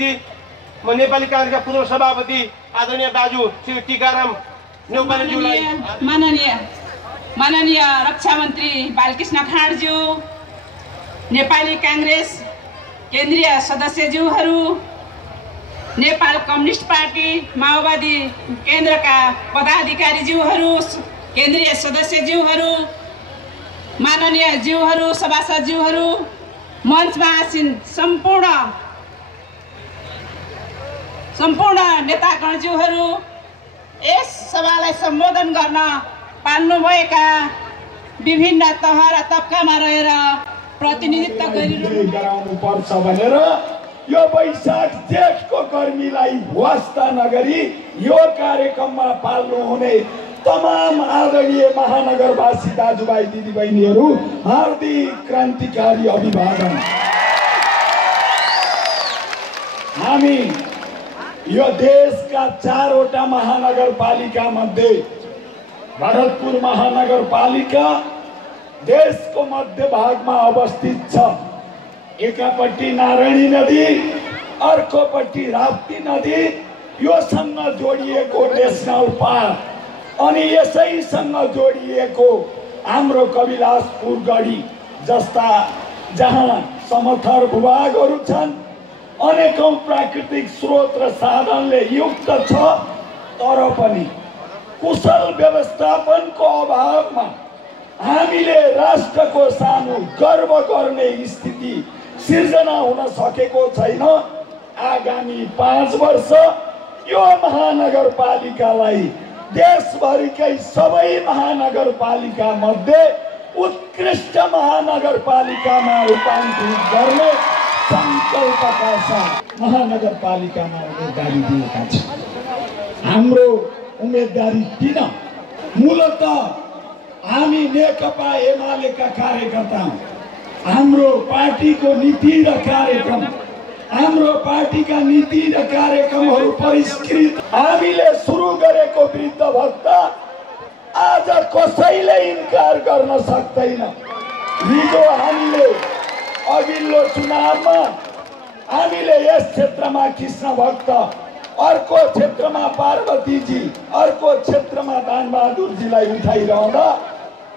म नेपाली काङ्ग्रेसका पूर्व सभापति आदरणीय दाजु श्री टीकाराम न्यौपानेज्यूलाई माननीय रक्षा मन्त्री बालकृष्ण खाँडज्यू, नेपाली काङ्ग्रेस केन्द्रीय सदस्यज्यूहरू, नेपाल कम्युनिस्ट पार्टी माओवादी केन्द्रका पदाधिकारीज्यूहरू, केन्द्रीय सदस्यज्यूहरू, माननीय ज्यूहरू, सभासदज्यूहरू, मञ्चमा आसीन सम्पूर्ण नेतागणज्यूहरू, यस सभालाई सम्बोधन गर्न पाल्नुभएका विभिन्न तह र तबकामा रहेर प्रतिनिधित्व गराउनु पर्छ भनेर यो वैशाख जेठको गर्मीलाई वास्ता नगरी यो कार्यक्रममा पाल्नु हुने तमाम आदरणीय महानगरवासी दाजुभाइ दिदीबहिनीहरू हार्दिक क्रान्तिकारी अभिवादन। हामी यो देशका 4वटा महानगरपालिका मध्ये भरतपुर महानगरपालिका देशको मध्य भागमा अवस्थित छ। एकापट्टि नारायणी नदी, अर्कोपट्टि राप्ती नदी, योसँग जोडिएको नेसनल पार्क अनि यसैसँग जोडिएको हाम्रो कविलासपुर गढी जस्ता जहाँ समथर भूभागहरू छन्, अनेकौं प्राकृतिक स्रोत र साधनले युक्त छ, तर पनि कुशल व्यवस्थापनको अभावमा हामीले राष्ट्रको सामु गर्व गर्ने स्थिति सिर्जना हुन सकेको छैन। आगामी 5 वर्ष यो महानगरपालिकालाई देशभरिकै सबै महानगरपालिका मध्ये उत्कृष्ट महानगरपालिकामा रूपान्तरित गर्ने संकल्पका साथ महानगरपालिकामा उम्मेदवारी दिएका छौँ। हाम्रो उम्मेदवारी किन? मूलतः हामी नेकपा एमालेका कार्यकर्ता हौँ। हाम्रो पार्टीको नीति र कार्यक्रम, हाम्रो पार्टीका नीति र कार्यक्रमहरू परिष्कृत हामीले सुरु गरेको वृद्ध भत्ता आज कसैले इन्कार गर्न सक्दैन। हिजो हामीले अघिल्लो चुनावमा हामीले यस क्षेत्रमा कृष्ण भक्त, अर्को क्षेत्रमा पार्वतीजी, अर्को क्षेत्रमा दानबहादुरजीलाई उठाइरहँदा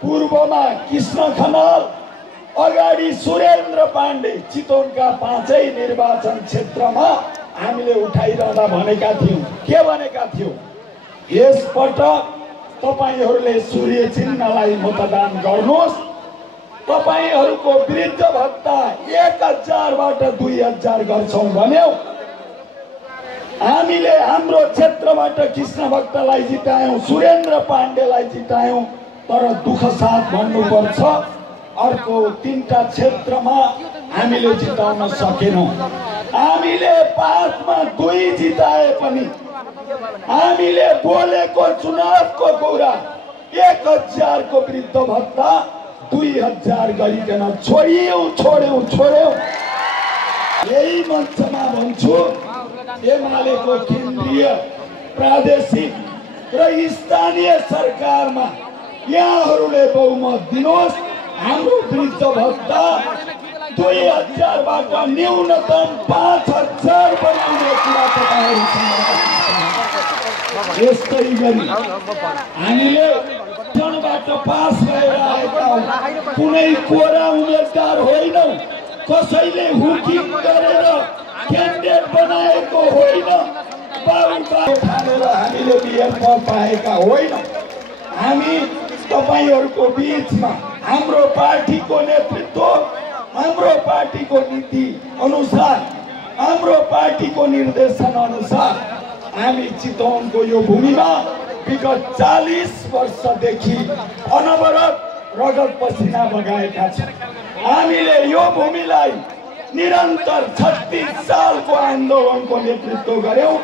पूर्वमा कृष्ण खनाल, अगाडि सुरेन्द्र पाण्डे चितवनका 5 निर्वाचन क्षेत्रमा हामीले उठाइरहँदा भनेका थियौँ। के भनेका थियौँ? यसपटक तपाईहरूले सूर्य चिन्हलाई मतदान गर्नुहोस्, तपाईहरूको वृद्ध भत्ता 1000 बाट 2000 गर्छौँ भन्यौँ। हामीले हाम्रो क्षेत्रबाट कृष्ण भक्तलाई जितायौँ, सुरेन्द्र पाण्डेलाई जितायौँ, तर दुःख साथ भन्नुपर्छ अर्को 3टा क्षेत्रमा हामीले जिताउन सकेनौँ। हामीले 5 मा 2 जिताए पनि हामीले बोलेको चुनावको कुरा 1000 को वृद्ध भत्ता 2000 गरिकन छोड्यौँ। यही मञ्चमा भन्छु, एमालेको केन्द्रीय, प्रादेशिक र स्थानीय सरकारमा यहाँहरूले बहुमत दिनुहोस्। हाम्रो वृद्ध भत्ता 2000 बाट न्यूनतम 5000 बनाउने कुरा तपाईँहरू यस्तै गरी हामीले जनबाट पास भएर आएका हौँ। कुनै कोरा उम्मेदवार होइनौँ, कसैले हुकिम गरेर क्यान्डिडेट बनाएको होइन, बाबुबाबु ठानेर हामीले विकल्प पाएका होइनौँ। हामी तपाईहरूको बीचमा हाम्रो पार्टीको नेतृत्व, हाम्रो पार्टीको नीति अनुसार, हाम्रो पार्टीको निर्देशन अनुसार हामी चितवनको यो भूमिमा विगत 40 वर्षदेखि अनवरत रगत पसिना बगाएका छौँ। हामीले यो भूमिलाई निरन्तर 36 सालको आन्दोलनको नेतृत्व गर्यौँ,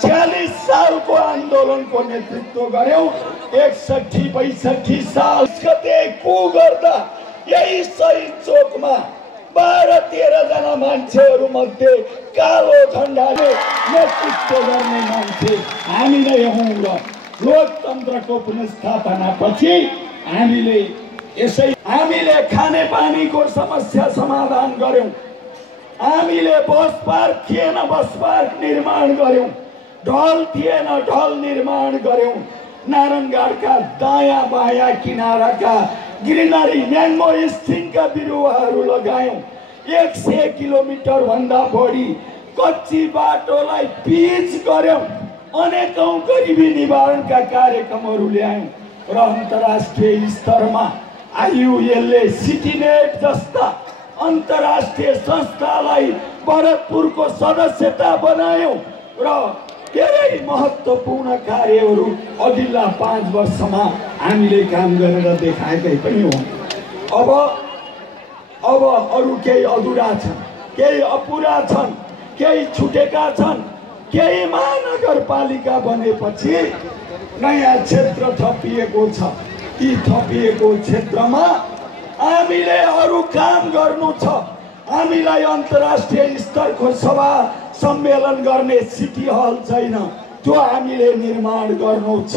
46 सालको आन्दोलनको नेतृत्व गर्यौँ। 61-62 साल गते कु गर्दा यही शहीद चोकमा 12-13 जना मान्छेहरू मध्ये कालो झण्डाले नेतृत्व गर्ने मान्छे हामी नै हौँ। र लोकतन्त्रको पुनर्स्थापना पछि हामीले खानेपानीको समस्या समाधान गर्यौँ, हामीले बस पार्क थिएन, बस पार्क निर्माण गर्यौं। ढल थिएन, ढल निर्माण गर्यौं। नारायणगढका दायाँ बायाँ किनाराका ग्रिनरी म्याङ्गो स्ट्रिङका बिरुवाहरू लगायौं। 100 किलोमिटर भन्दा बढी कच्ची बाटोलाई पिच गर्यौं। अनेकौं गरिबी निवारणका कार्यक्रमहरू ल्यायौं र अन्तर्राष्ट्रिय स्तरमा आइयुएलले सिटीनेट जस्ता अन्तर्राष्ट्रिय संस्थालाई भरतपुरको सदस्यता बनायौं र धेरै महत्त्वपूर्ण कार्यहरू अघिल्ला 5 वर्षमा हामीले काम गरेर देखाएकै पनि हो। अब अरू केही अधुरा छन्, केही अपुरा छन्, केही छुटेका छन्। केही महानगरपालिका बनेपछि नयाँ क्षेत्र थपिएको छ। ती थपिएको क्षेत्रमा हामीले अरू काम गर्नु छ। हामीलाई अन्तर्राष्ट्रिय स्तरको सभा सम्मेलन गर्ने सिटी हल छैन, त्यो हामीले निर्माण गर्नु छ।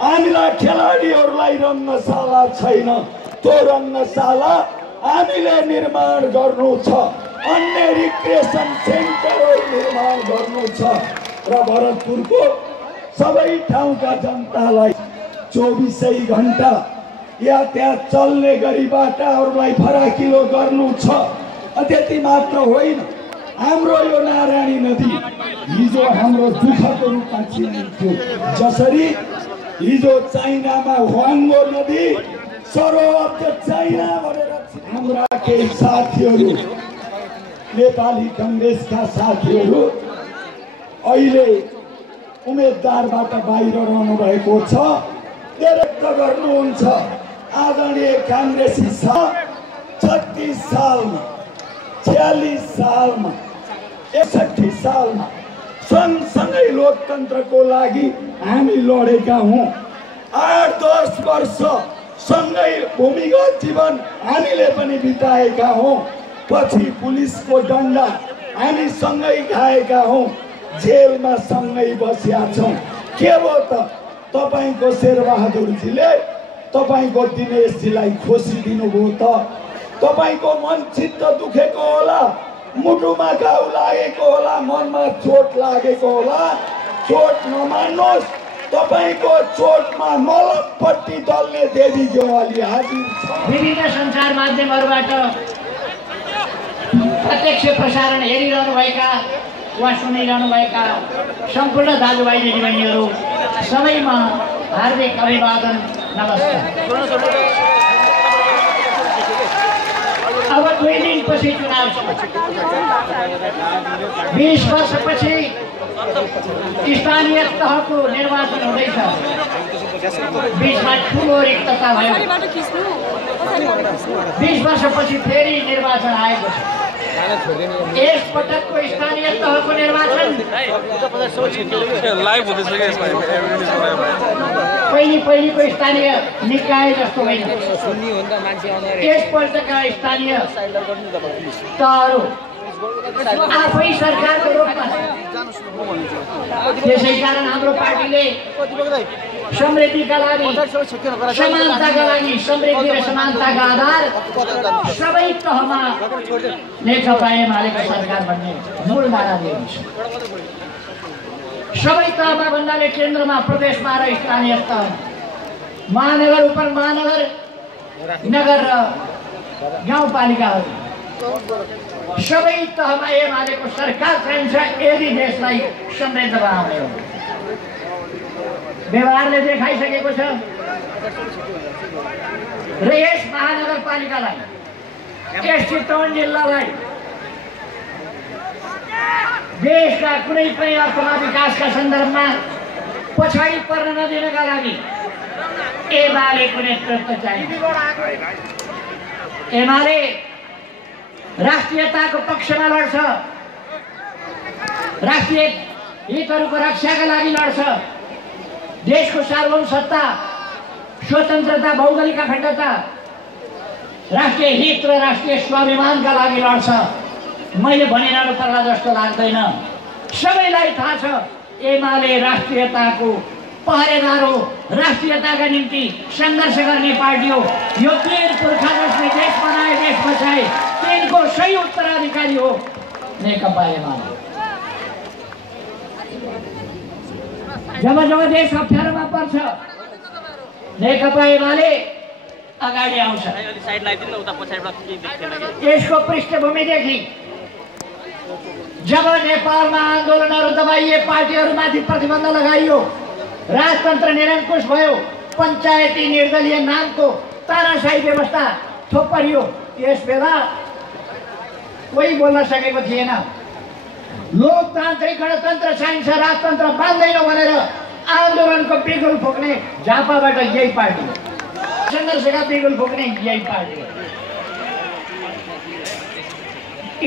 हामीलाई खेलाडीहरूलाई रङ्गशाला छैन, त्यो रङ्गशाला हामीले निर्माण गर्नु छ। अन्य रिक्रिएसन सेन्टरहरू निर्माण गर्नु छ र भरतपुरको सबै ठाउँका जनतालाई 24 घण्टा यातायात चल्ने गरी बाटाहरूलाई फराकिलो गर्नु छ। त्यति मात्र होइन, हाम्रो यो नारायणी नदी हिजो हाम्रो दुःखको रूपमा चिनिन्थ्यो। जसरी हिजो चाइनामा ह्वाङ्गो नदी सरोवर चाइना भनेर हाम्रा केही साथीहरू, नेपाली कांग्रेसका साथीहरू अहिले उम्मेदवारबाट बाहिर रहनु भएको छ। व्यक्त गर्नुहुन्छ आदरणीय कांग्रेसी 36 सालमा, 46 सालमा, 61 सालमा सँगसँगै लोकतन्त्रको लागि हामी लडेका हौं। 8-10 वर्ष सँगै भूमिगत जीवन हामीले पनि बिताएका हौं। पछि पुलिसको डन्डा हामी सँगै खाएका हौं, जेलमा सँगै बसेका छौं। के हो त तपाईको शेरबहादुरजीले तपाईको दिनेशजीलाई खोसी दिनुभयो त? तपाईको मन चित्त दुखेको होला, मुटुमा घाउ लागेको होला, मनमा चोट लागेको होला। चोट नमान्नुहोस्, तपाईको चोटमा मलमपट्टि दल्ने देवी गेवाली हाजिर छ। विभिन्न सञ्चार माध्यमहरूबाट प्रत्यक्ष प्रसारण हेरिरहनुभएका वा सुनिरहनुभएका सम्पूर्ण दाजुभाइ दिदीबहिनीहरू सबैमा हार्दिक अभिवादन, नमस्कार। अब 2 दिनपछि चुनाव छ। 20 वर्षपछि स्थानीय तहको निर्वाचन हुँदैछ। बीचमा ठुलो रिक्तता भयो। 20 वर्षपछि फेरि निर्वाचन आएको छ। यस पटकको स्थानीय तहको निर्वाचन पहिलेको स्थानीय निकाय जस्तो होइन। यसपल्टका स्थानीय तहहरू आफै सरकारको रूपमा। त्यसै कारण हाम्रो पार्टीले समृद्धिका लागि, समानताका लागि, समृद्धि र समानताका आधार सबै तहमा नेकपा एमालेको सरकार भन्ने मूल नारा दिएको छ। सबै तहमा भन्नाले केन्द्रमा, प्रदेशमा र स्थानीय तह, महानगर, उपमहानगर, नगर र गाउँपालिकाहरू सबै तहमा एमालेको सरकार चाहिन्छ यदि देशलाई समृद्ध बनाउने हो। व्यवहारले देखाइसकेको छ र यस महानगरपालिकालाई, यस चितवन जिल्लालाई देशका कुनै पनि अर्थमा विकासका सन्दर्भमा पछाडि पर्न नदिनका लागि एमालेको नेतृत्व चाहिन्छ। एमाले राष्ट्रियताको पक्षमा लड्छ, राष्ट्रिय हितहरूको रक्षाका लागि लड्छ, देशको सार्वभौम सत्ता, स्वतन्त्रता, भौगोलिक अखण्डता, राष्ट्रिय हित र राष्ट्रिय स्वाभिमानका लागि लड्छ। मैले भनिरहनु पर्ला जस्तो लाग्दैन। सबैलाई थाहा छ एमाले राष्ट्रियताको पहरेदार हो, राष्ट्रियताका निम्ति सङ्घर्ष गर्ने पार्टी हो। यो वीर पुर्खा जसले देश बनाए, देश बचाए, तिनको सही उत्तराधिकारी हो। नेकपा एमाले। जब जब देश अप्ठ्यारोमा पर्छ नेकपा एमाले अगाडि आउँछ। यसको पृष्ठभूमिदेखि जब नेपालमा आन्दोलनहरू दबाइए, पार्टीहरूमाथि प्रतिबन्ध लगाइयो, राजतन्त्र निरङ्कुश भयो, पञ्चायती निर्दलीय नामको तानाशाही व्यवस्था थोपरियो, त्यस बेला कोही बोल्न सकेको थिएन। लोकतान्त्रिक गणतन्त्र चाहिन्छ, राजतन्त्र बाँध्दैन भनेर आन्दोलनको बिगुल फुक्ने झापाबाट यही पार्टी हो, सङ्घर्षका बिगुल फुक्ने यही पार्टी हो।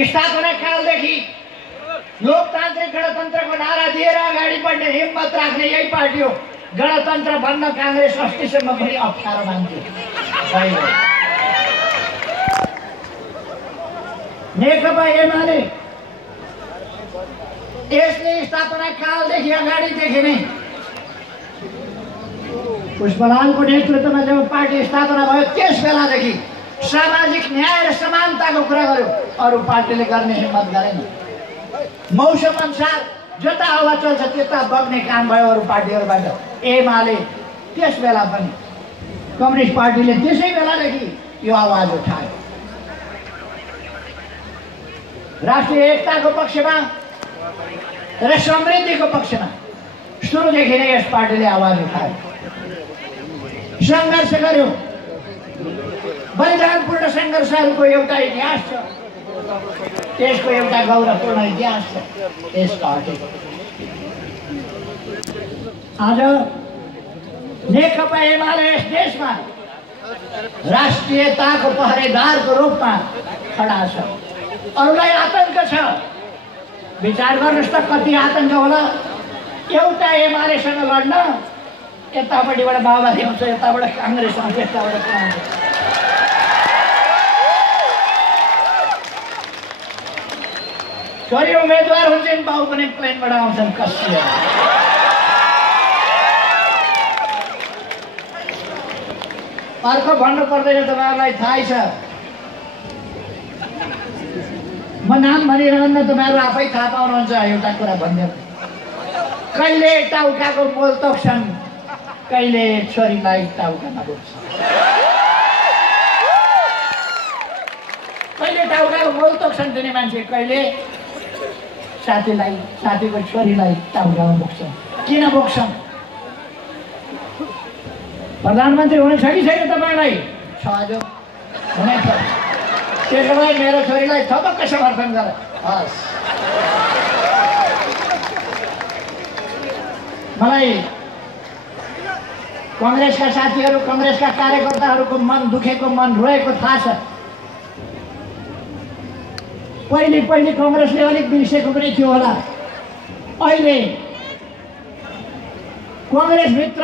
स्थापना कालदेखि लोकतान्त्रिक गणतन्त्रको नारा दिएर अगाडि बढ्ने हिम्मत राख्ने यही पार्टी हो। गणतन्त्र भन्न काङ्ग्रेस अस्तिसम्म पनि अप्ठ्यारो मान्थ्यो। नेकपा एमाले यसले स्थापना कालदेखि अगाडिदेखि नै पुष्पलालको नेतृत्वमा जब पार्टी स्थापना भयो त्यस बेलादेखि सामाजिक न्याय र समानताको कुरा गर्यो। अरू पार्टीले गर्ने हिम्मत गरेन। मौसम अनुसार जता हावा चल्छ त्यता बग्ने काम भयो अरू पार्टीहरूबाट। एमाले त्यस बेला पनि, कम्युनिस्ट पार्टीले त्यसै बेलादेखि यो आवाज उठायो। राष्ट्रिय एकताको पक्षमा र समृद्धिको पक्षमा सुरुदेखि नै यस पार्टीले आवाज उठायो, सङ्घर्ष गर्यो। बलिदानपूर्ण सङ्घर्षहरूको एउटा इतिहास छ, त्यसको एउटा गौरवपूर्ण इतिहास छ यस पार्टीको। आज नेकपा एमाले यस देशमा राष्ट्रियताको पहरेदारको रूपमा खडा छ। अरूलाई आतंक छ, विचार गर्नुहोस् त कति आतंक होला। एउटा एमालेसँग लड्न यतापट्टिबाट माओवादी आउँछ, यताबाट काङ्ग्रेस आउँछ, यताबाट काङ्ग्रेस। छोरी उम्मेदवार हुन्छन्, बाउ पनि प्लेनबाट आउँछन् कसिएर। अर्को भन्नु पर्दैन, तपाईँहरूलाई थाहै छ। म नाम भनिरहन्न, तपाईँहरू आफै थाहा पाउनुहुन्छ। एउटा कुरा भनिदिनु, कहिले टाउकाको मोल तोक्छन्, कहिले छोरीलाई टाउकामा बोक्छन्। कहिले टाउकाको मोल तोक्छन् दिने मान्छे, कहिले साथीलाई, साथीको छोरीलाई टाउकामा बोक्छन्। किन बोक्छन्? प्रधानमन्त्री हुनु छ कि छैन तपाईँलाई? छ, आज हुनेछ। त्यसो भए मेरो छोरीलाई थपक्क समर्थन गर। हस्, मलाई कङ्ग्रेसका साथीहरू, कङ्ग्रेसका कार्यकर्ताहरूको मन दुखेको, मन रोएको थाहा छ। पहिले कङ्ग्रेसले अलिक बिर्सेको पनि थियो होला। अहिले कङ्ग्रेसभित्र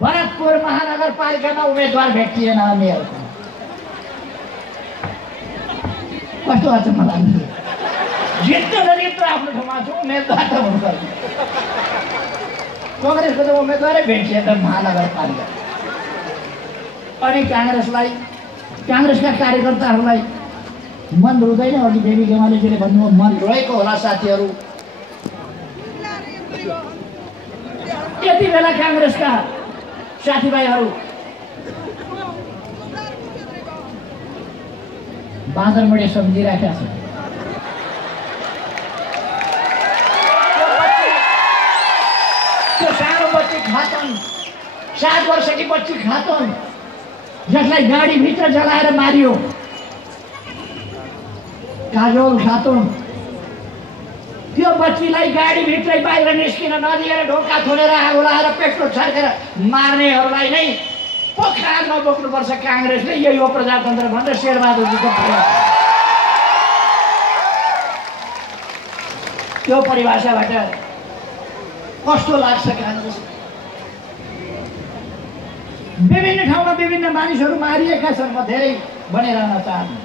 भरतपुर महानगरपालिकामा उम्मेदवार भेटिएन हामीहरूको। कस्तो अचम्म लाग्छ। जित्नु नजित्नु आफ्नो ठाउँमा छु, उम्मेदवार त हुनुपर्छ। कङ्ग्रेसको त उम्मेदवारै भेटिएन महानगरपालिका। अनि काङ्ग्रेसका कार्यकर्ताहरूलाई मन रुँदैन। अघि देवी गेमालीजीले भन्नुभयो मन रोएको होला साथीहरू। यति बेला काङ्ग्रेसका साथीभाइहरू बाँदरमुढे सम्झिराखेका छन्। त्यो सानो बच्ची खातन, 7 वर्षकी बच्ची खातन, जसलाई गाडीभित्र जलाएर मारियो, काजोल खातुन, त्यो बच्चीलाई गाडीभित्रै बाहिर निस्किन नदिएर ढोका खोलेर आगो लगाएर पेट्रोल छर्केर मार्नेहरूलाई नै पोखरामा बोक्नुपर्छ काङ्ग्रेसले। यही हो प्रजातन्त्र भनेर शेरबहादुरजीको त्यो परिभाषाबाट कस्तो लाग्छ काङ्ग्रेस? विभिन्न ठाउँमा विभिन्न मानिसहरू मारिएका छन्। म धेरै भनिरहन चाहन्छु।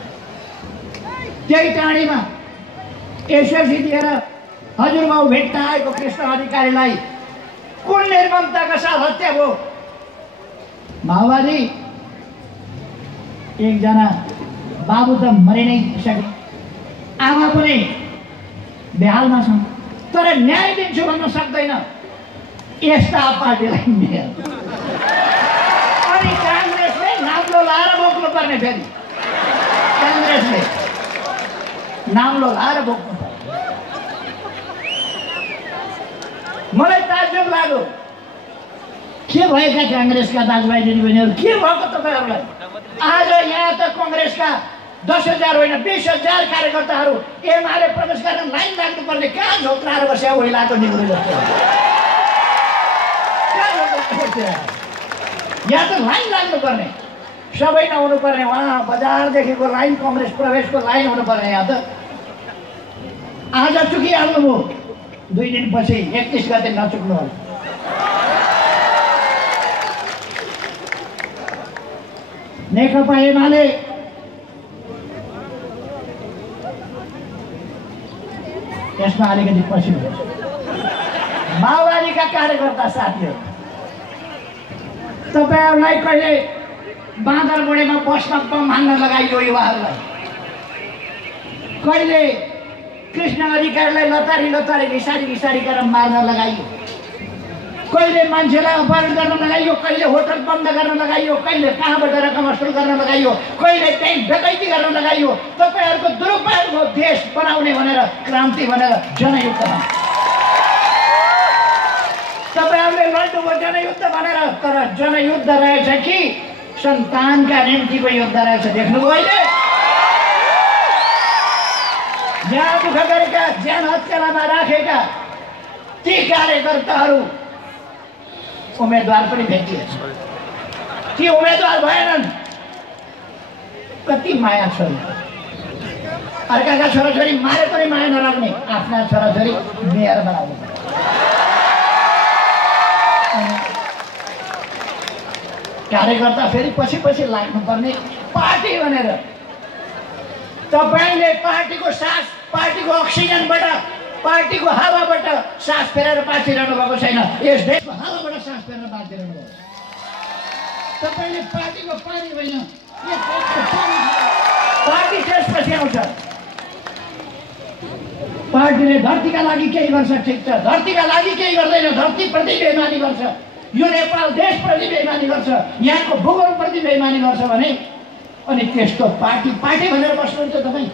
त्यही टाढीमा एसएलसी दिएर हजुरबाउ भेट्न आएको कृष्ण अधिकारीलाई कुन निर्ममताका साथ हत्या भयो? माओवादी एकजना बाबु त मरि नै सके, आमा पनि बेहालमा छौँ। तर न्याय दिन्छु भन्न सक्दैन यस्ता पार्टीलाई न्याय। अनि काङ्ग्रेसले नाम्लो लाएर बोक्नु पर्ने, फेरि काङ्ग्रेसले नाम्लो लाएर बोक्नु पर्ने। मलाई ताज्जुब लाग्यो के भएका काङ्ग्रेसका दाजुभाइ दिदीबहिनीहरू, के भएको तपाईँहरूलाई? आज यहाँ त कङ्ग्रेसका 10,000 होइन 20,000 कार्यकर्ताहरू एमाले प्रवेश गर्न लाइन लाग्नुपर्ने, कहाँ झोक्राएर बस्या ओइलाको निगुरो जस्तो। यहाँ त लाइन लाग्नुपर्ने, सबै नहुनुपर्ने। उहाँ बजारदेखिको लाइन, कङ्ग्रेस प्रवेशको लाइन हुनुपर्ने। यहाँ त आज चुकिहाल्नुभयो, 2 दिनपछि 31 गते नचुक्नुहोस्। नेकपा एमाले यसमा अलिकति पछि हुन्छ। माओवादीका कार्यकर्ता साथीहरू, तपाईँहरूलाई कहिले बाँदरबोडेमा बसमा बम हान्न लगाइयो युवाहरूलाई, कहिले कृष्ण अधिकारीलाई लतारी लतारी घिसारी घिसारी गरेर मार्न लगाइयो, कहिले मान्छेलाई अपहरण गर्न लगाइयो, कहिले होटल बन्द गर्न लगाइयो, कहिले कहाँबाट रकम वसुल गर्न लगाइयो, कहिले ब्याङ्क डकैती गर्न लगाइयो। तपाईँहरूको दुरुपयोग हो देश बनाउने भनेर, क्रान्ति भनेर जनयुद्धमा तपाईँहरूले लड्नुभयो जनयुद्ध भनेर। तर जनयुद्ध रहेछ कि सन्तानका निम्तिको युद्ध रहेछ, देख्नुभयो अहिले? यहाँ दुःख गरेका, ज्यान हत्केलामा राखेका ती कार्यकर्ताहरू उम्मेदवार पनि भेटिएछ। ती उम्मेदवार भएनन्। कति माया छोरी, अर्काका छोराछोरी मारे पनि माया नलाग्ने, आफ्ना छोराछोरी मेयर बनाउनु। कार्यकर्ता फेरि पछि पछि लाग्नुपर्ने पार्टी भनेर। तपाईँले पार्टीको सास, पार्टीको अक्सिजनबाट, पार्टीको हावाबाट सास फेरेर बाँचिरहनु भएको छैन। यस देशको हावाबाट सास फेरेर बाँचिरहनु भएको। तपाईँले पार्टीको पानी होइन, यस देशको पानी। पार्टी त्यसपछि आउँछ। पार्टीले धरतीका लागि केही गर्छ, ठिक छ, धरतीका लागि केही गर्दैन, धरतीप्रति बेइमानी गर्छ, यो नेपाल देशप्रति बेइमानी गर्छ, यहाँको भूगोलप्रति बेइमानी गर्छ भने अनि त्यस्तो पार्टी पार्टी भनेर बस्नुहुन्छ तपाईँ।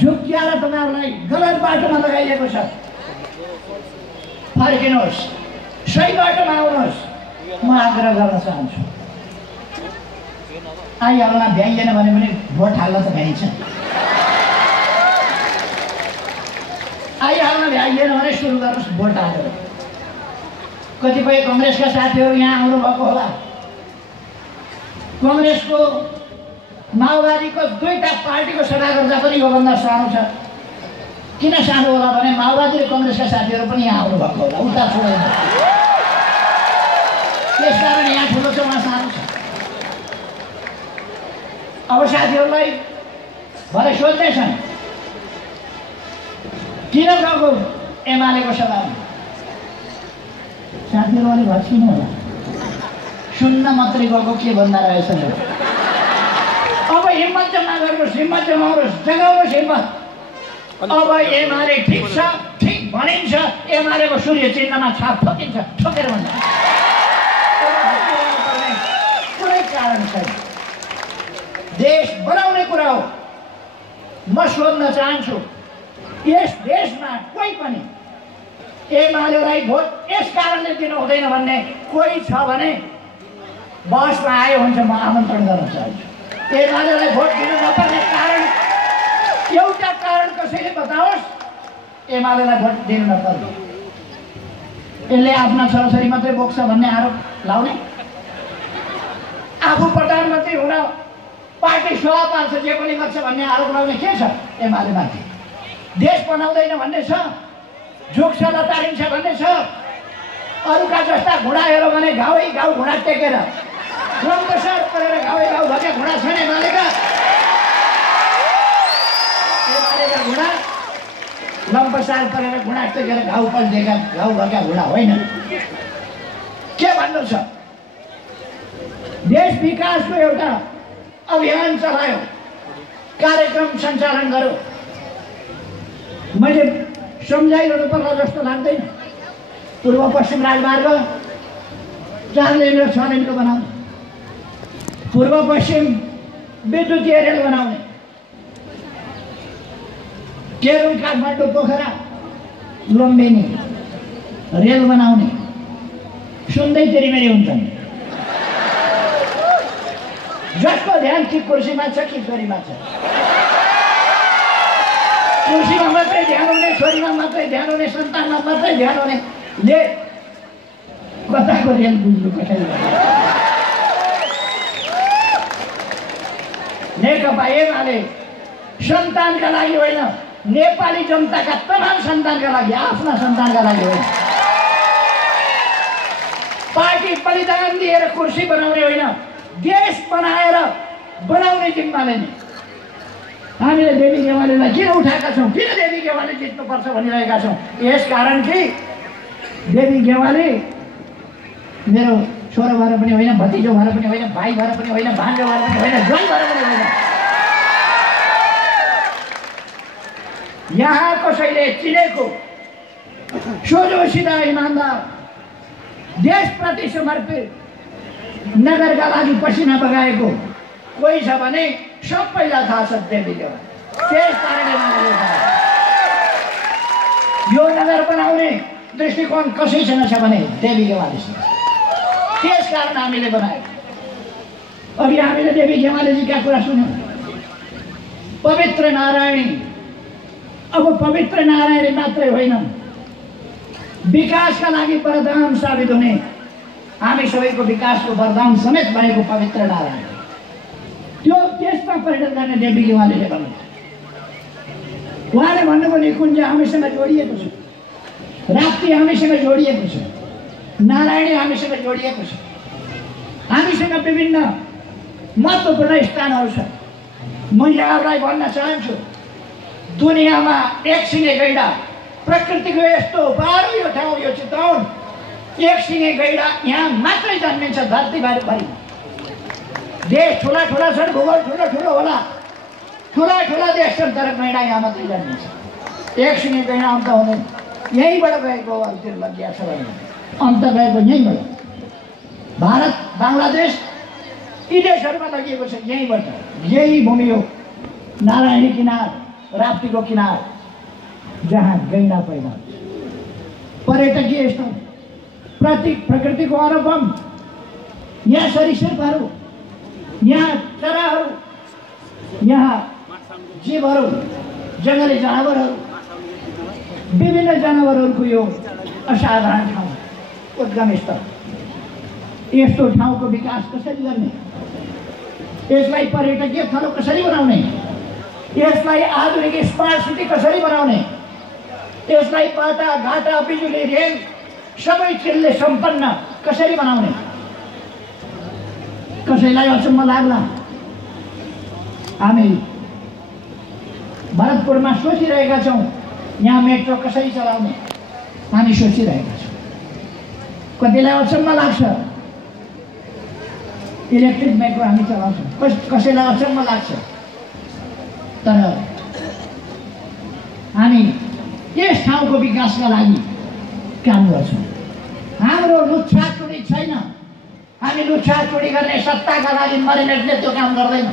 झुक्किएर तपाईँहरूलाई गलत बाटोमा लगाइएको छ। फर्किनुहोस्, सही बाटोमा आउनुहोस्, म आग्रह गर्न चाहन्छु। आइहाल्न भ्याइएन भने पनि भोट हाल्न त भ्याइन्छ। आइहाल्न भ्याइएन भने सुरु गर्नुहोस् भोट हालेर। कतिपय कङ्ग्रेसका साथीहरू यहाँ आउनुभएको होला। कङ्ग्रेसको, माओवादीको 2टा पार्टीको सभा गर्दा पनि योभन्दा सानो छ। किन सानो होला भने माओवादी र कङ्ग्रेसका साथीहरू पनि यहाँ आउनुभएको होला, उता छोडेर। त्यसकारण यहाँ ठुलो छ, उहाँ सानो छ। अब साथीहरूलाई भरे सोध्दैछन् किन गएको एमालेको सभामा। साथीहरू अलिक भत्किनु होला, सुन्न मात्रै गएको के भन्दा रहेछ। अब हिम्मत जम्मा गर्नुहोस्, हिम्मत जमाउनुहोस्, जगाउनुहोस् हिम्मत। अब एमाले ठिक छ, ठिक भनिन्छ, एमालेको सूर्य चिन्हमा छाप ठोकिन्छ, ठोकेर भन्छ। कुनै कारण छैन। देश बनाउने कुरा हो। म सोध्न चाहन्छु, यस देशमा कोही पनि एमालेलाई भोट यस कारणले दिनु हुँदैन भन्ने कोही छ भने बसमा आयो हुन्छ, म आमन्त्रण गर्न चाहन्छु। एमालेलाई भोट दिनु नपर्ने कारण, एउटा कारण कसैले बताओस् एमालेलाई भोट दिनु नपर्ने। यसले आफ्ना छोराछोरी मात्रै बोक्छ भन्ने आरोप लाउने, आफू प्रधानमन्त्री हुन पार्टी सभा पार्छ, जे पनि गर्छ भन्ने आरोप लाउने के छ एमालेमाथि? देश बनाउँदैन भन्ने छ, झुक्छ लतारिन्छ भन्ने छ। अरूका जस्ता घुँडा हेऱ्यो भने घाउै घाउ घुँडा टेकेर लम्बसार परेर घाउै घाउ भएका घुँडा छन् एमालेका। एमालेका घुँडा लम्बसार परेर घुँडा टेकेर घाउ पल्टेका घाउ भएका घुँडा होइन। के भन्नु छ? देश विकासको एउटा अभियान चलायो, कार्यक्रम सञ्चालन गर्यो। मैले सम्झाइरहनु पर्ला जस्तो लाग्दैन। पूर्व पश्चिम राजमार्ग 4 लेन र 6 लेनको बनाउने, पूर्व पश्चिम विद्युतीय रेल बनाउने, केरुङ काठमाडौँ पोखरा लम्बिनी रेल बनाउने। सुन्दै तेरिमेरी हुन्छन्। जसको ध्यान कि कुर्सीमा छ कि छोरीमा छ। कुर्सीमा मात्रै ध्यान हुने, छोरीमा मात्रै ध्यान हुने, सन्तानमा मात्रै ध्यान हुने ले कताको रेल बुझ्नु कसरी। नेकपा एमाले सन्तानका लागि होइन, नेपाली जनताका तमाम सन्तानका लागि, आफ्ना सन्तानका लागि होइन। पार्टी बलिदान दिएर कुर्सी बनाउने होइन, देश बनाएर बनाउने जिम्माले नै हामीले देवी गेवालीलाई किन उठाएका छौँ, किन देवी गेवाली जित्नुपर्छ भनिरहेका छौँ। यसकारण कि देवी गेवाली मेरो छोरा भएर पनि होइन, भतिजो भएर पनि होइन, भाइ भएर पनि होइन, भान्जो भएर पनि होइन, ज्वाइँ भएर पनि होइन। यहाँ कसैले चिनेको सोझो सिधा इमान्दार देशप्रति समर्पित नगरका लागि पसिना बगाएको कोही छ भने सबैलाई थाहा छ देवी गेवाली। त्यस कारणले मैले यो नगर बनाउने दृष्टिकोण कसैसँग छ भने देवी गेवालीसँग। त्यस कारण हामीले बनाएको। अघि हामीले देवी गेवालीजीका कुरा सुन्यौँ। पवित्र नारायणी, अब पवित्र नारायणी मात्रै होइन, विकासका लागि वरदान साबित हुने, हामी सबैको विकासको वरदान समेत भएको पवित्र नारायण, त्यो त्यसमा परिणत गर्ने देवी गेवालीले भन्नुहुन्छ। उहाँले भन्नुभयो निकुञ्ज हामीसँग जोडिएको छ, राप्ती हामीसँग जोडिएको छ, नारायणी हामीसँग जोडिएको छ, हामीसँग विभिन्न महत्त्वपूर्ण स्थानहरू छ। म यहाँलाई भन्न चाहन्छु, दुनियाँमा एक सिङे गैडा, प्रकृतिको यस्तो बाह्रो यो ठाउँ, यो चितवन, एक सिङे गैडा यहाँ मात्रै जन्मिन्छ धरतीभरि। देश ठुला ठुला छन्, भूगोल ठुलो ठुलो होला, ठुला ठुला देश छन्, तर गैडा यहाँ मात्रै जन्मिन्छ। एक सिङे गैडा अन्त हुँदैन। यहीँबाट गएको हो, अरूतिर लगिया छ भने अन्त गएको यहीँबाट। भारत बङ्गलादेश यी देशहरूमा लगिएको छ यहीँबाट। यही भूमि हो नारायणी किनार, राप्तीको किनार, जहाँ गैंडा पैदा हुन्छ। पर्यटकीय स्थल, प्रकृतिको अनुपम, यहाँ सरीसृपहरू, यहाँ चराहरू, यहाँ जीवहरू, जङ्गली जनावरहरू, विभिन्न जनावरहरूको यो असाधारण ठाउँ, उद्गम स्थल। यस्तो ठाउँको विकास कसरी गर्ने, यसलाई पर्यटकीय स्थल कसरी बनाउने, यसलाई आधुनिक स्मार्ट सिटी कसरी बनाउने, यसलाई बाटा घाटा बिजुली रेल सबै चिजले सम्पन्न कसरी बनाउने। कसैलाई अचम्म लाग्ला, हामी भरतपुरमा सोचिरहेका छौँ यहाँ मेट्रो कसरी चलाउने, हामी सोचिरहेका छौँ। कतिलाई अचम्म लाग्छ इलेक्ट्रिक मेट्रो हामी चलाउँछौँ, कसैलाई अचम्म लाग्छ, तर हामी यस ठाउँको विकासका लागि काम गर्छौँ। हाम्रो लुच्छाचुडी छैन, हामी लुच्छाचुडी गर्ने सत्ताका लागि मरिनेटले त्यो काम गर्दैन।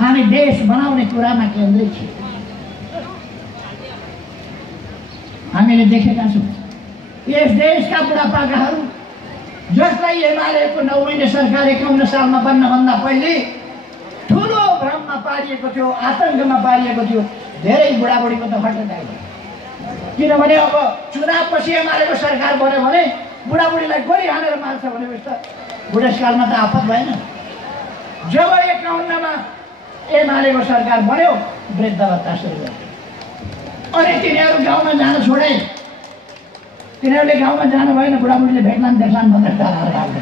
हामी देश बनाउने कुरामा केन्द्रित छौँ। हामीले देखेका छौँ यस देशका बुढापाकाहरू जसलाई एमालेको 9 महिने सरकार 51 सालमा बन्नभन्दा पहिले ठुलो भ्रममा पारिएको थियो, आतङ्कमा पारिएको थियो, धेरै बुढाबुढीको त फटाइयो। किनभने अब चुनावपछि एमालेको सरकार बन्यो भने बुढाबुढीलाई गोली हानेर मार्छ भनेपछि त बुढेसकालमा त आपत भएन। जब 51मा एमालेको सरकार बन्यो, वृद्ध भत्ता सुरु गर्यो। अनि तिनीहरू गाउँमा जान छोडे। तिनीहरूले गाउँमा जानु भएन, बुढाबुढीले भेट्लान् देख्लान् भनेर डराएर लाग्यो।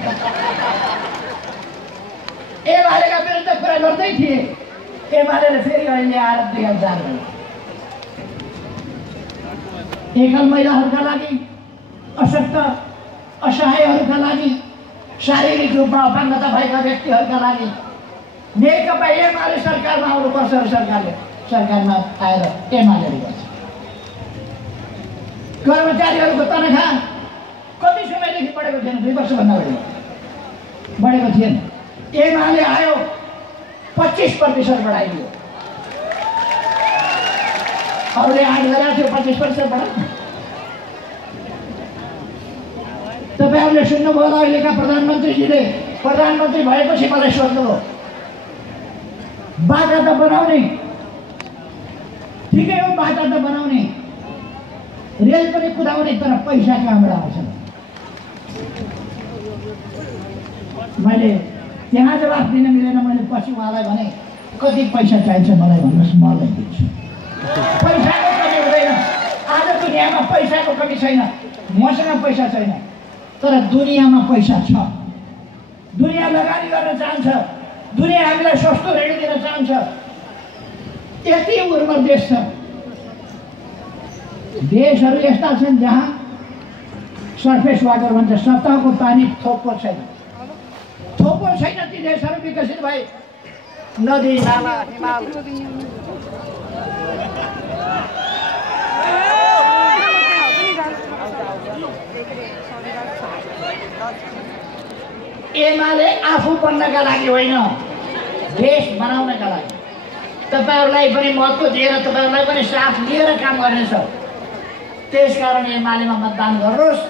एमालेका विरुद्ध कुरा गर्दै थिए, एमालेले फेरि अहिले आएर 2004 एकल महिलाहरूका लागि, अशक्त असहायहरूका लागि, शारीरिक रूपमा अपाङ्गता भएका व्यक्तिहरूका लागि नेकपा एमाले सरकारमा आउनुपर्छ र सरकारमा आएर एमाले गर्छ। कर्मचारीहरूको तनखा कति समयदेखि बढेको थिएन, 2 वर्षभन्दा बढेको थिएन। एमाले आयो 25% बढाइदियो। अरूले 8 गरेको थियो, 25% बढायो। तपाईँहरूले सुन्नुभयो होला, अहिलेका प्रधानमन्त्रीजीले प्रधानमन्त्री भएपछि मलाई सोध्नुभयो बाटा त बनाउने, ठिकै हो बाटा त बनाउने, रेल पनि कुदाउने, तर पैसा कहाँबाट आउँछ? मैले त्यहाँ जवाफ दिन मिलेन। मैले पछि उहाँलाई भने कति पैसा चाहिन्छ मलाई भन्नुहोस्, मलाई दिन्छु। पैसाको कमी हुँदैन। आज दुनियाँमा पैसाको कमी छैन। मसँग पैसा छैन, तर दुनियाँमा पैसा छ। दुनियाँ लगानी गर्न चाहन्छ, दुनियाँ हामीलाई सस्तो ऋण दिन चाहन्छ। यति उर्वर देश छ। देशहरू यस्ता छन् जहाँ सर्फेस वाटर भन्छ, सतहको पानी थोपो छैन। थोपो छैन ती देशहरू विकसित भए। नदी नाला हिमाल एमाले आफू बन्नका लागि होइन, देश बनाउनका लागि। तपाईँहरूलाई पनि महत्त्व दिएर, तपाईँहरूलाई पनि साथ लिएर काम गर्नेछ। त्यसकारण एमालेमा मतदान गर्नुहोस्।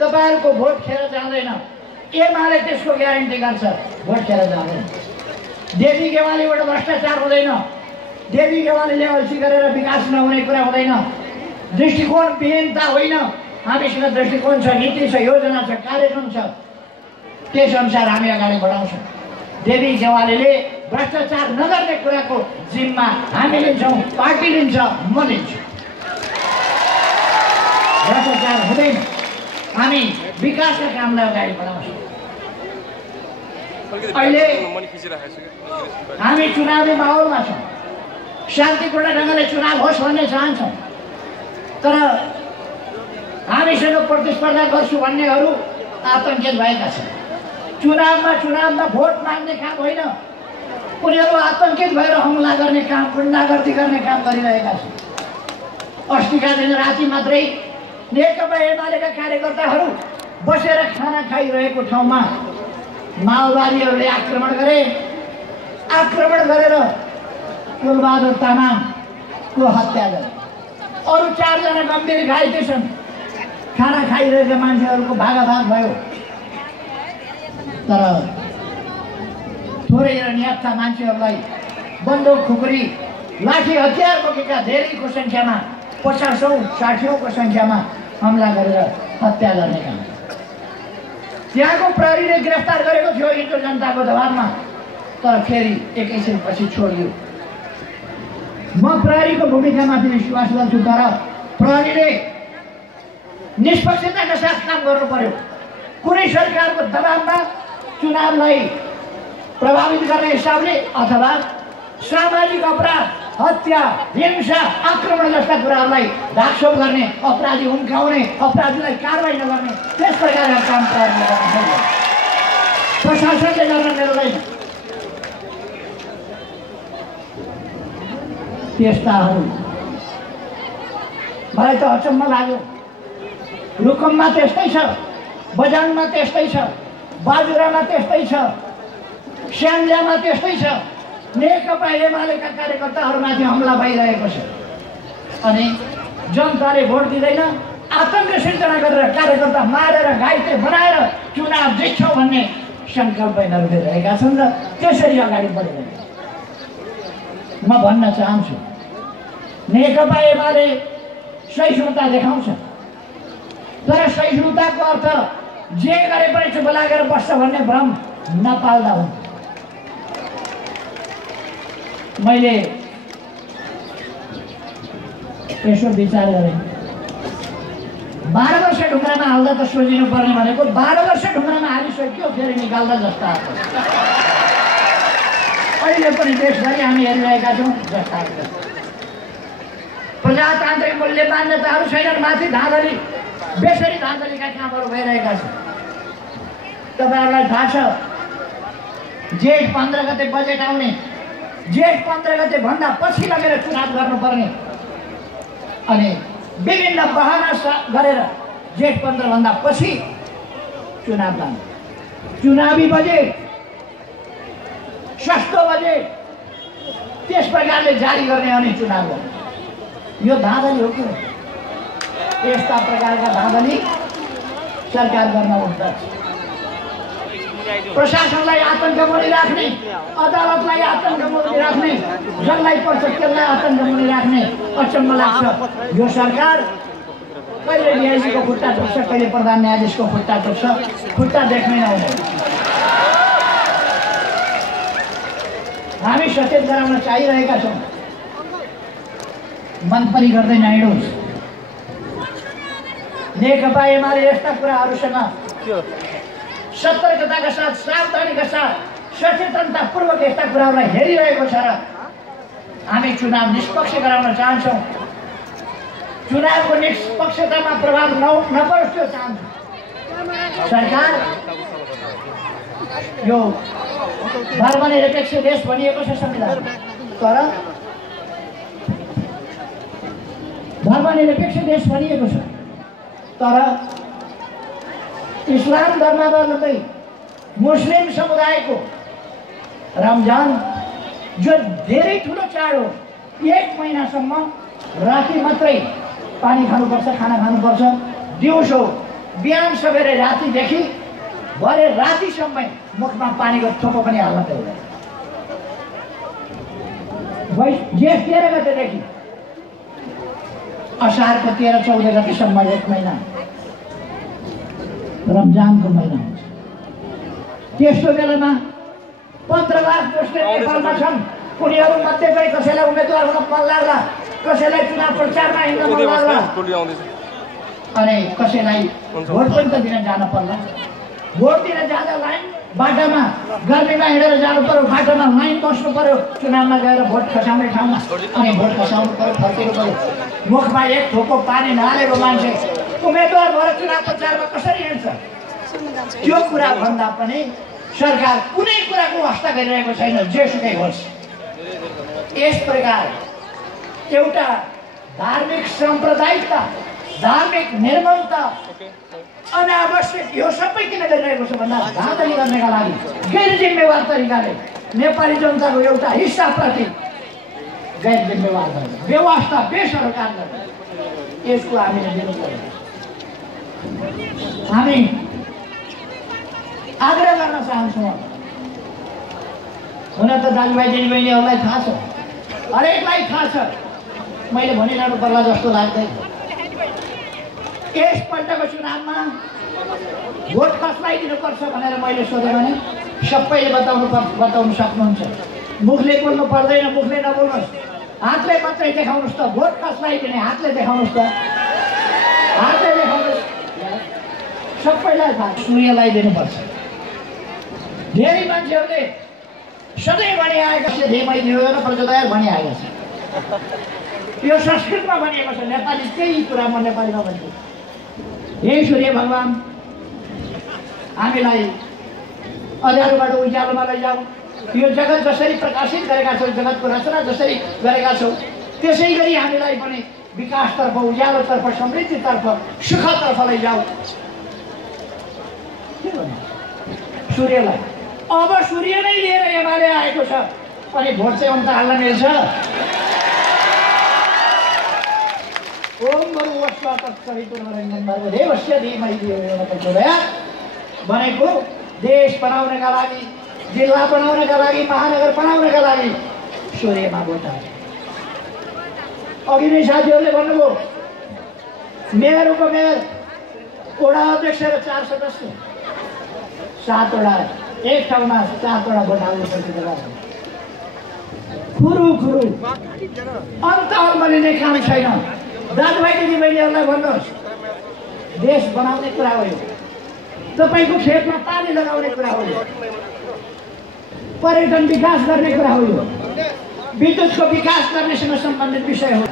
तपाईँहरूको भोट खेर जाँदैन। एमाले त्यसको ग्यारेन्टी गर्छ, भोट खेर जाँदैन। देवी गेवालीबाट भ्रष्टाचार हुँदैन। देवी गेवालीले अल्छी गरेर विकास नहुने कुरा हुँदैन। दृष्टिकोण विहीनता होइन, हामीसँग दृष्टिकोण छ, नीति छ, योजना छ, कार्यक्रम छ। त्यसअनुसार हामी अगाडि बढाउँछौँ। देवी गेवालीले भ्रष्टाचार नगर्ने कुराको जिम्मा हामी लिन्छौँ, पार्टी लिन्छ, म लिन्छु। भ्रष्टाचार हुँदैन। हामी विकासका कामलाई अगाडि बढाउँछौँ। अहिले हामी चुनावी माहौलमा छौँ। शान्तिपूर्ण ढङ्गले चुनाव होस् भन्ने चाहन्छौँ, तर हामीसँग प्रतिस्पर्धा गर्छु भन्नेहरू आतङ्कित भएका छन्। चुनावमा भोट माग्ने काम होइन, उनीहरू आतङ्कित भएर हमला गर्ने काम, गुन्डागर्दी गर्ने काम गरिरहेका छन्। अस्तिका दिन राति मात्रै नेकपा एमालेका कार्यकर्ताहरू बसेर खाना खाइरहेको ठाउँमा माओवादीहरूले आक्रमण गरेर कुलबहादुर तामाङको हत्या गरे। अरू 4 जना गम्भीर घाइते छन्। खाना खाइरहेका मान्छेहरूको भागाभाग भयो, तर थोरै र निहत्था मान्छेहरूलाई बन्दुक, खुकुरी, लाठी हतियार बोकेका धेरैको सङ्ख्यामा 50औं 60औंको सङ्ख्यामा हमला गरेर हत्या गर्ने काम। त्यहाँको प्रहरीले गिरफ्तार गरेको थियो हिन्दू जनताको दबावमा, तर फेरि एकैछिनपछि छोडियो। म प्रहरीको भूमिकामाथि विश्वास गर्छु, तर प्रहरीले निष्पक्षताका साथ काम गर्नु पर्यो। कुनै सरकारको दबावमा चुनावलाई प्रभावित गर्ने हिसाबले अथवा सामाजिक अपराध, हत्या, हिंसा, आक्रमण जस्ता कुराहरूलाई ढाकछोप गर्ने, अपराधी उम्काउने, अपराधीलाई कारवाही नगर्ने, त्यस प्रकारका काम प्रहरीले गर्नु प्रशासनले गर्न मिल्दैन। त्यस्ताहरू मलाई त अचम्म लाग्यो। रुकुममा त्यस्तै छ, बजाङमा त्यस्तै छ, बाजुरामा त्यस्तै छ, स्याङ्जामा त्यस्तै छ। नेकपा एमालेका कार्यकर्ताहरूमाथि हमला भइरहेको छ अनि जनताले भोट दिँदैन। आतङ्क सिर्जना गरेर कार्यकर्ता मारेर घाइते बनाएर चुनाव जित्छौँ भन्ने सङ्कल्प यिनीहरू लिइरहेका छन् र त्यसरी अगाडि बढिरहेका छन्। म भन्न चाहन्छु, नेकपा एमाले सहिष्णुता देखाउँछ, तर सहिष्णुताको अर्थ जे गरे पनि चुप लागेर बस्छ भन्ने भ्रम नपाल्दा हुन्छ। मैले यसो विचार गरेँ, 12 वर्ष ढुङ्गामा हाल्दा त सोचिनु पर्ने भनेको 12 वर्ष ढुङ्गामा हालिसक्यो, फेरि निकाल्दा जस्ता अहिले पनि देशभरि हामी हेरिरहेका छौँ जस्ता। प्रजातान्त्रिक मूल्य मान्यताहरू छैनन्। माथि धाँधली, बेसरी धाँधलीका कामहरू भइरहेका छन्। तपाईँहरूलाई थाहा छ, जेठ 15 गते बजेट आउने, जेठ 15 गते भन्दा पछि लगेर चुनाव गर्नुपर्ने अनि विभिन्न बहाना गरेर जेठ 15 भन्दा पछि चुनाव लाने। चुनावी बजेट, सस्तो बजेट त्यस प्रकारले जारी गर्ने अनि चुनाव गर्ने, यो धाँधली हो कि? यस्ता प्रकारका धाँधली सरकार गर्न हुँदछ। प्रशासनलाई आतङ्कमुनि राख्ने, अदालतलाई आतङ्कमुनि राख्ने, जसलाई पर्छ त्यसलाई आतङ्कमुनि राख्ने। अचम्म लाग्छ यो सरकार कहिले न्यायाधीशको खुट्टा टोक्छ, कहिले प्रधान न्यायाधीशको खुट्टा टोक्छ, खुट्टा देख्नै नहुने। हामी सचेत गराउन चाहिरहेका छौँ, मन पनि गर्दैन हिँडोस्। नेकपा एमाले यस्ता कुराहरूसँग सतर्कताका साथ, सावधानीका साथ, सचेतनतापूर्वक यस्ता कुराहरूलाई हेरिरहेको छ र हामी चुनाव निष्पक्ष गराउन चाहन्छौँ। चुनावको निष्पक्षतामा प्रभाव नपरोस् त्यो चाहन्छौँ। सरकार यो धर्मनिरपेक्ष देश भनिएको छ संविधान, तर धर्मनिरपेक्ष देश भनिएको छ, तर इस्लाम धर्मावलम्बी मुस्लिम समुदायको रमजान जो धेरै ठुलो चाड हो, 1 महिनासम्म राति मात्रै पानी खानुपर्छ, खाना खानुपर्छ। दिउँसो बिहान सबेरै रातिदेखि भरे रातिसम्म मुखमा पानीको थोपो पनि हाल्न पाउँदैन। जेठ 13 गतेदेखि असारको 13-14 गतेसम्म 1 महिना रमजानको महिना हुन्छ। त्यस्तो बेलामा 15 लाख जसले नेपालमा छन्, उनीहरू मध्ये पनि कसैलाई उम्मेदवार हुन मन लाग्ला, कसैलाई चुनाव प्रचारमा हिँड्न मन लाग्ला अनि कसैलाई भोट पनि त दिन जान पर्ला। भोट दिन जाँदा लाइन बाटामा गर्मीमा हिँडेर जानु पर्यो, बाटोमा लाइन बस्नु पर्यो, चुनावमा गएर भोट खसाउने ठाउँमा अनि भोट खसाउनु पर्यो, फर्किनु पर्यो। मुखमा 1 थोपो पानी नहालेको मान्छे उम्मेदवार भएर चुनाव प्रचारमा कसरी हिँड्छ? त्यो कुरा भन्दा पनि सरकार कुनै कुराको वास्ता गरिरहेको छैन, जेसुकै होस्। यस प्रकार एउटा धार्मिक साम्प्रदायिकता, धार्मिक निर्मलता अनावश्यक यो सबै किन गरिरहेको छ भन्दा धाँधली गर्नका लागि गैर जिम्मेवार तरिकाले नेपाली जनताको एउटा हिस्साप्रति गैर जिम्मेवार गर्ने, व्यवस्था बेसरकार गर्ने, यसको हामीले विरोध गर्छौँ। हामी आग्रह गर्न चाहन्छौँ। हुन त दाजुभाइ दिदीबहिनीहरूलाई थाहा छ, हरेकलाई थाहा छ, मैले भनिरहनु पर्ला जस्तो लाग्दैन। यसपल्टको चुनावमा भोट कसलाई दिनुपर्छ भनेर मैले सोधेँ भने सबैले बताउनु सक्नुहुन्छ। मुखले बोल्नु पर्दैन, मुखले नबोल्नुहोस्, हातले मात्रै देखाउनुहोस् त। भोट कसलाई दिने हातले देखाउनुहोस् त, हातले देखाउनुहोस्। सबैलाई थाहा, सूर्यलाई दिनुपर्छ। धेरै मान्छेहरूले सधैँ भनिआएका छ, धेमै दियो र प्रचोदय भनिआएका छ। यो संस्कृतमा भनिएको छ, नेपाली त्यही कुरा म नेपालीमा भन्छु। हे सूर्य भगवान, हामीलाई अँध्यारोबाट उज्यालोमा लैजाऊ। यो जगत जसरी प्रकाशित गरेका छौ, जगतको रचना जसरी गरेका छौ, त्यसै गरी हामीलाई पनि विकासतर्फ, उज्यालोतर्फ, समृद्धितर्फ, सुखतर्फ लैजाऊ। सूर्यलाई अब सूर्य नै लिएर एमाले आएको छ अनि भोट चाहिँ अन्त हाल्न मिल्छ? ओम भर्गोवस्व तत्सवितुर्वरेण्यं देवस्य धीमहि धियो यो न प्रचोदयात् भनेको देश बनाउनका लागि, जिल्ला बनाउनका लागि, महानगर बनाउनका लागि सूर्यमा भोट हाल्छ। अघि नै साथीहरूले भन्नुभयो, मेयर उपमेयर, वडा अध्यक्ष र 4 सदस्य, 7 वडा, एक ठाउँमा 7 वडा भोट हाल्नुपर्छ। खुरु खुरु अन्त बनिने काम छैन। दाजुभाइ दिदीबहिनीहरूलाई भन्नुहोस्, देश बनाउने कुरा हो यो, तपाईँको खेतमा पानी लगाउने कुरा हो यो, पर्यटन विकास गर्ने कुरा हो यो, विद्युतको विकास गर्नेसँग सम्बन्धित विषय हो।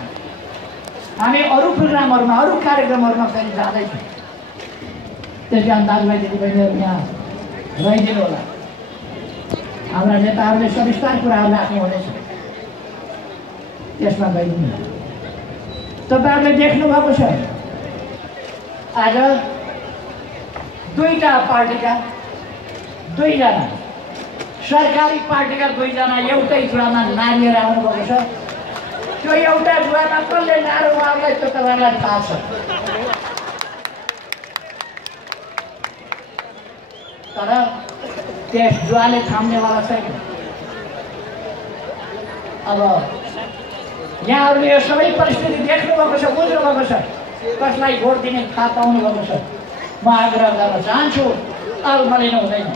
हामी अरू प्रोग्रामहरूमा, अरू कार्यक्रमहरूमा फेरि जाँदैछौँ। त्यस कारण दाजुभाइ दिदीबहिनीहरू यहाँ रहिदिनु होला। हाम्रा नेताहरूले सविस्तार कुराहरू राख्नु हुनेछ। त्यसमा गइदिनु। तपाईँहरूले देख्नुभएको छ आज दुईटा पार्टीका दुईजना सरकारी पार्टीका दुईजना एउटै जुवामा नारिएर आउनुभएको छ। त्यो एउटा जुवामा कसले नारो उहाँलाई त्यो तपाईँलाई थाहा छ। तर त्यस जुवाले थाम्नेवाला छैन। अब यहाँहरूले यो सबै परिस्थिति देख्नुभएको छ, बुझ्नुभएको छ, कसलाई भोट दिने थाहा पाउनुभएको छ। म आग्रह गर्न चाहन्छु, अरू लिनु हुँदैन।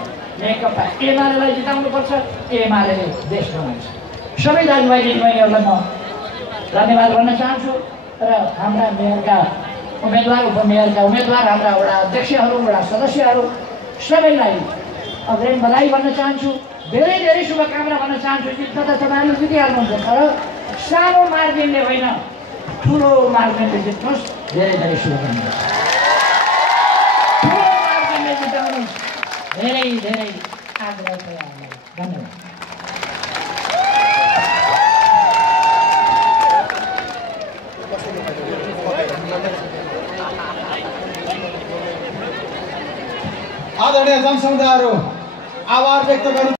नेकपा एमालेलाई जिताउनुपर्छ, एमालेले देश बनाउँछ। सबै दाजुभाइ दिदीबहिनीहरूलाई म धन्यवाद भन्न चाहन्छु र हाम्रा मेयरका उम्मेदवार, उपमेयरका उम्मेदवार, हाम्रा वडा अध्यक्षहरू, वडा सदस्यहरू सबैलाई अग्रिम बधाई भन्न चाहन्छु। धेरै धेरै शुभकामना भन्न चाहन्छु। जित्न त तपाईँहरूले जितिहाल्नुहुन्छ, तर सानो मार्जिनले होइन, ठुलो मार्जिनले जित्नुहोस्। धेरै धेरै शुभकामना। ठुलो मार्जिनले जिताउनुहोस्। धेरै धेरै आग्रह छ यहाँलाई। धन्यवाद। आदरणीय जनसमुदायहरू, आभार व्यक्त गर्नु